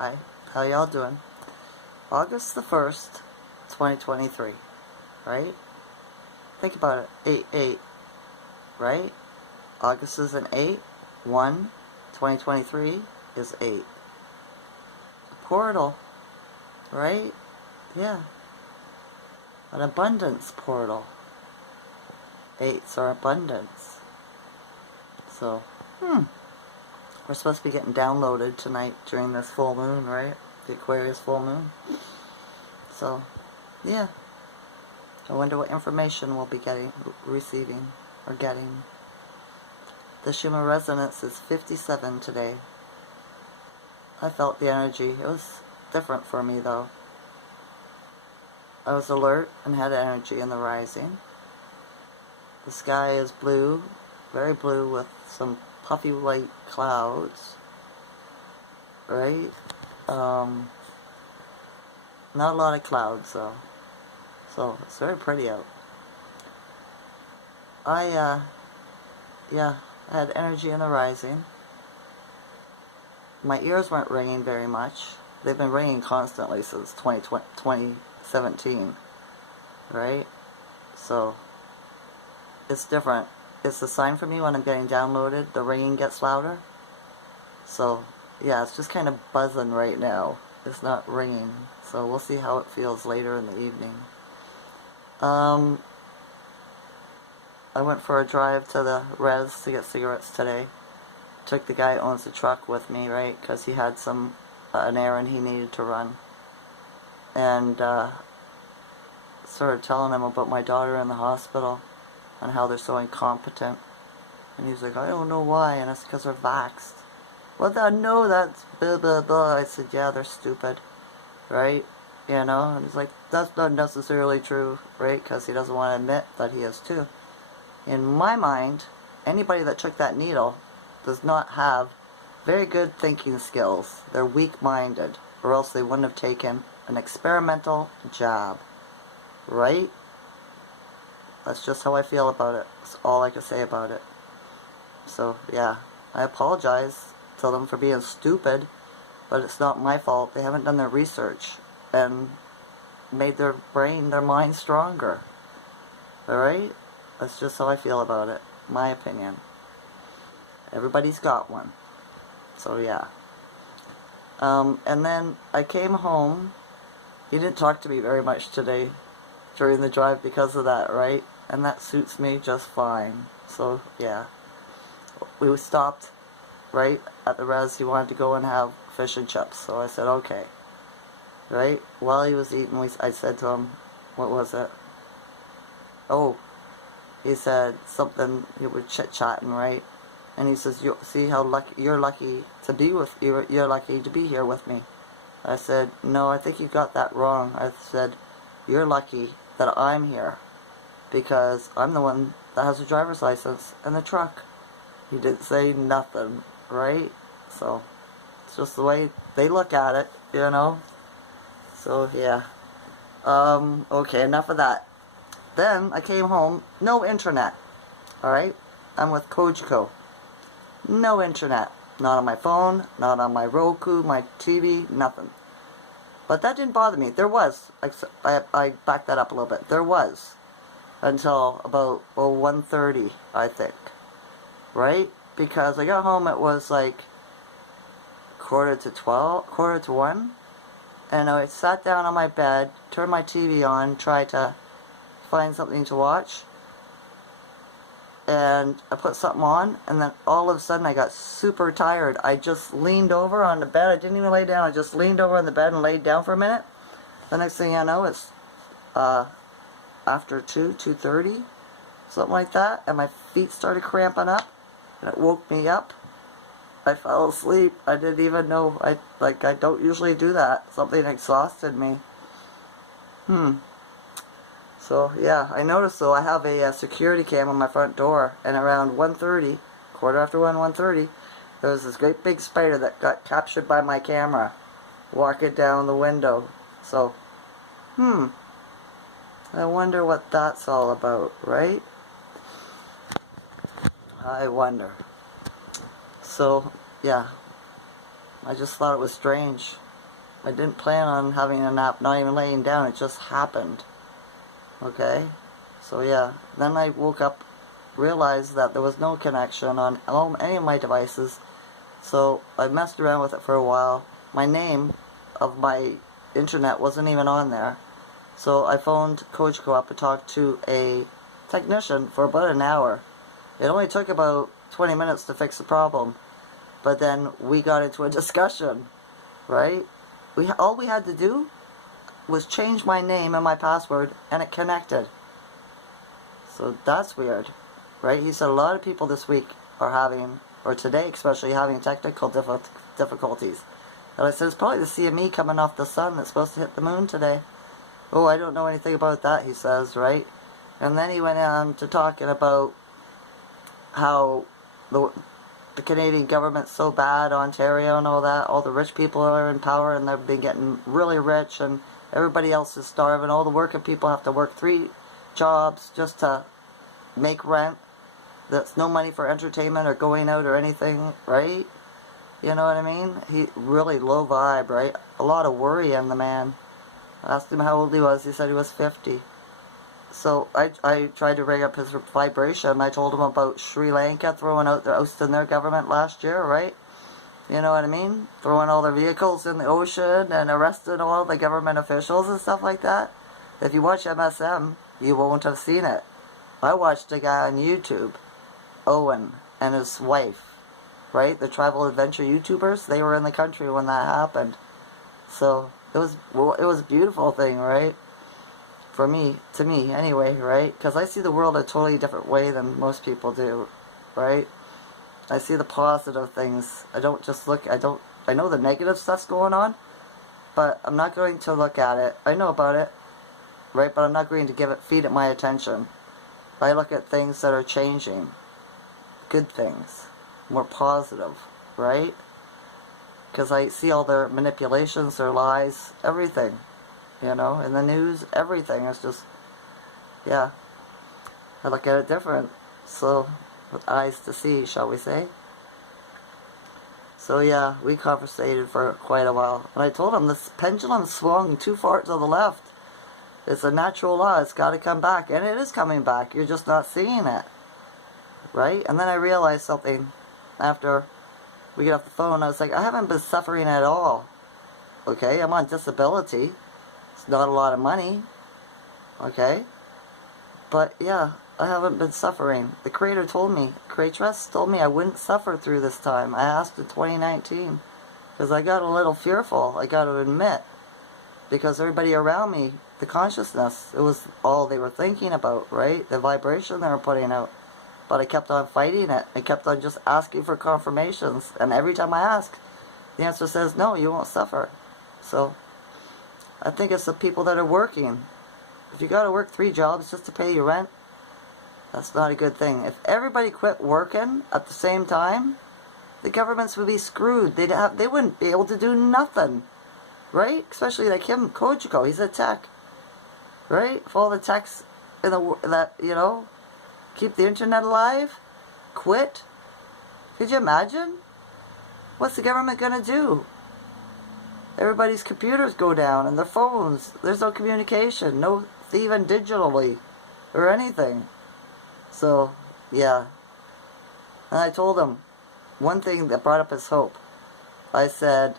Hi, how y'all doing? August the 1st, 2023, right? Think about it, 8-8, right? August is an 8, 1, 2023 is 8. A portal, right? Yeah, an abundance portal. 8s are abundance. So, we're supposed to be getting downloaded tonight during this full moon, right? The Aquarius full moon. So, yeah. I wonder what information we'll be receiving. The Schumann resonance is 57 today. I felt the energy. It was different for me though. I was alert and had energy in the rising. The sky is blue, very blue with some puffy white clouds. Right? Not a lot of clouds though. So it's very pretty out. I had energy in the rising. My ears weren't ringing very much. They've been ringing constantly since 2017, right? So it's different. It's a sign for me when I'm getting downloaded, the ringing gets louder. So yeah, it's just kind of buzzing right now. It's not ringing. So we'll see how it feels later in the evening. I went for a drive to the res to get cigarettes today. Took the guy who owns the truck with me, right? Because he had an errand he needed to run. And started telling him about my daughter in the hospital and how they're so incompetent. And he was like, I don't know why. And it's because they're vaxxed. Well, no, that's blah, blah, blah. I said, yeah, they're stupid, right? You know? And he's like, that's not necessarily true, right? Because he doesn't want to admit that he is too. In my mind, anybody that took that needle does not have very good thinking skills. They're weak-minded, or else they wouldn't have taken an experimental jab, right? That's just how I feel about it. That's all I can say about it. So, yeah, I apologize to them for being stupid, but it's not my fault. They haven't done their research and made their mind stronger. Alright? That's just how I feel about it. My opinion. Everybody's got one. So yeah. And then I came home. He didn't talk to me very much today during the drive because of that, right? And that suits me just fine. So yeah. We stopped right at the res. He wanted to go and have fish and chips. So I said, okay. Right? While he was eating, I said to him, what was it? Oh, he said something, you were chit-chatting, right? And he says, you see how lucky you're lucky to be with you're lucky to be here with me. I said, no, I think you got that wrong. I said, you're lucky that I'm here because I'm the one that has a driver's license and the truck. He didn't say nothing, right? So it's just the way they look at it, you know. So yeah. Okay, enough of that. Then I came home, no internet. Alright? I'm with Kojiko. No internet. Not on my phone, not on my Roku, my TV, nothing. But that didn't bother me. There was. I backed that up a little bit. There was. Until about 1:30, I think. Right? Because I got home, it was like quarter to 1. And I sat down on my bed, turned my TV on, tried to find something to watch, and I put something on, and then all of a sudden I got super tired. I just leaned over on the bed. I didn't even lay down. I just leaned over on the bed and laid down for a minute. The next thing I know, it's after 2:30, something like that, and my feet started cramping up, and it woke me up. I fell asleep. I didn't even know. I don't usually do that. Something exhausted me. So yeah, I noticed though I have a security cam on my front door, and around 1:30, quarter after 1:30, there was this great big spider that got captured by my camera, walking down the window. So, I wonder what that's all about, right? I wonder. So, yeah, I just thought it was strange. I didn't plan on having a nap, not even laying down. It just happened. Okay? So yeah, then I woke up, realized that there was no connection on any of my devices. So I messed around with it for a while. My name of my internet wasn't even on there. So I phoned Cogeco up and talked to a technician for about an hour. It only took about 20 minutes to fix the problem. But then we got into a discussion, right? All we had to do was change my name and my password, and it connected. So that's weird, right? He said a lot of people this week are having, or today especially, having technical difficulties. And I said, it's probably the CME coming off the sun that's supposed to hit the moon today. Oh, I don't know anything about that, he says, right? And then he went on to talking about how the Canadian government's so bad, Ontario and all that, all the rich people are in power and they've been getting really rich and everybody else is starving. All the working people have to work 3 jobs just to make rent. That's no money for entertainment or going out or anything, right? You know what I mean? He really low vibe, right? A lot of worry in the man. I asked him how old he was. He said he was 50. So I tried to ring up his vibration. I told him about Sri Lanka ousting their government last year, right? You know what I mean? Throwing all their vehicles in the ocean and arresting all the government officials and stuff like that. If you watch MSM, you won't have seen it. I watched a guy on YouTube, Owen, and his wife, right? The travel adventure YouTubers, they were in the country when that happened. So it was a beautiful thing, right? For me, to me anyway, right? Because I see the world a totally different way than most people do, right? I see the positive things. I don't just look, I know the negative stuff's going on, but I'm not going to look at it. I know about it, right? But I'm not going to feed it my attention. I look at things that are changing, good things, more positive, right? Because I see all their manipulations, their lies, everything. You know, in the news, everything is just, yeah, I look at it different, so, with eyes to see, shall we say. So yeah, we conversated for quite a while, and I told him this pendulum swung too far to the left. It's a natural law, it's got to come back, and it is coming back, you're just not seeing it, right? And then I realized something after we get off the phone. I was like, I haven't been suffering at all, okay? I'm on disability. Not a lot of money, okay, but yeah, I haven't been suffering. The creator told me, Creatress told me I wouldn't suffer through this time. I asked in 2019 because I got a little fearful, I got to admit, because everybody around me, the consciousness, it was all they were thinking about, right? The vibration they were putting out. But I kept on fighting it. I kept on just asking for confirmations, and every time I ask, the answer says no, you won't suffer. So I think it's the people that are working. If you got to work 3 jobs just to pay your rent, that's not a good thing. If everybody quit working at the same time, the governments would be screwed. They wouldn't be able to do nothing, right? Especially like him, Kojiko. He's a tech, right? If all the techs in that keep the internet alive, quit. Could you imagine? What's the government gonna do? Everybody's computers go down and their phones. There's no communication, no even digitally or anything. So, yeah. And I told him one thing that brought up his hope. I said,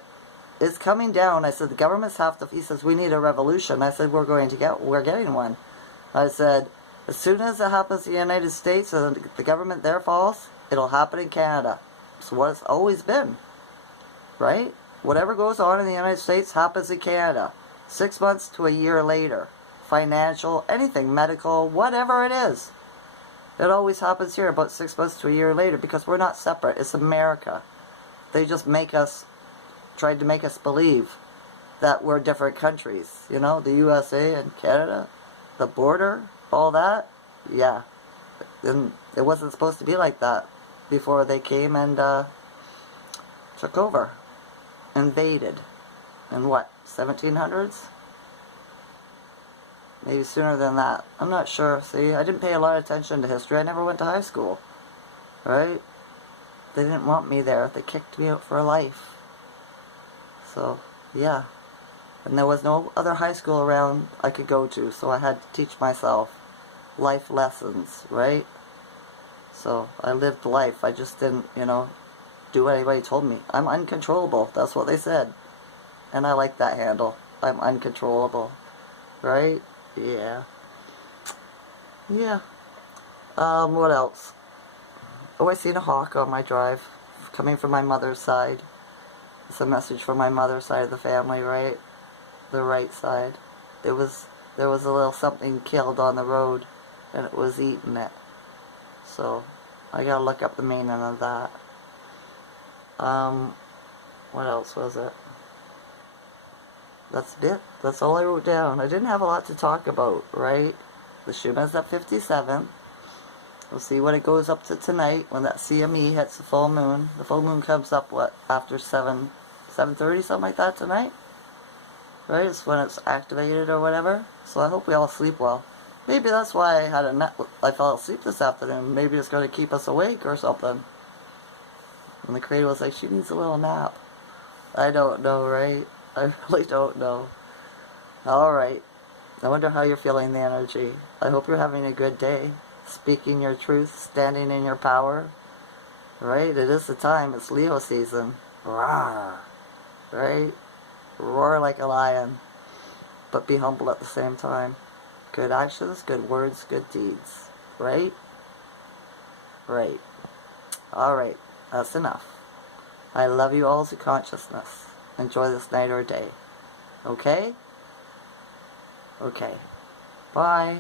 it's coming down. I said, the governments have to, he says, we need a revolution. I said, we're getting one. I said, as soon as it happens in the United States and the government there falls, it'll happen in Canada. It's what it's always been, right? Whatever goes on in the United States happens in Canada. 6 months to a year later. Financial, anything, medical, whatever it is. It always happens here about 6 months to a year later because we're not separate. It's America. They just tried to make us believe that we're different countries. You know, the USA and Canada, the border, all that. Yeah. And it wasn't supposed to be like that before they came and took over. Invaded in what, 1700s? Maybe sooner than that. I'm not sure. See, I didn't pay a lot of attention to history. I never went to high school, right? They didn't want me there. They kicked me out for life. So, yeah. And there was no other high school around I could go to, so I had to teach myself life lessons, right? So I lived life. I just didn't, do what anybody told me. I'm uncontrollable. That's what they said. And I like that handle. I'm uncontrollable. Right? Yeah. Yeah. What else? Oh, I seen a hawk on my drive. Coming from my mother's side. It's a message from my mother's side of the family, right? The right side. There was a little something killed on the road, and it was eating it. So, I gotta look up the meaning of that. What else was it? That's it. That's all I wrote down. I didn't have a lot to talk about, right? The Schumann's at 57. We'll see what it goes up to tonight when that CME hits the full moon. The full moon comes up, what, after 7:30, something like that tonight? Right? It's when it's activated or whatever. So I hope we all sleep well. Maybe that's why I fell asleep this afternoon. Maybe it's going to keep us awake or something. And the creator was like, she needs a little nap. I don't know, right? I really don't know. Alright. I wonder how you're feeling the energy. I hope you're having a good day. Speaking your truth, standing in your power. Right? It is the time. It's Leo season. Rawr. Right? Roar like a lion. But be humble at the same time. Good actions, good words, good deeds. Right? Right. Alright. That's enough. I love you all to consciousness. Enjoy this night or day. Okay? Okay. Bye.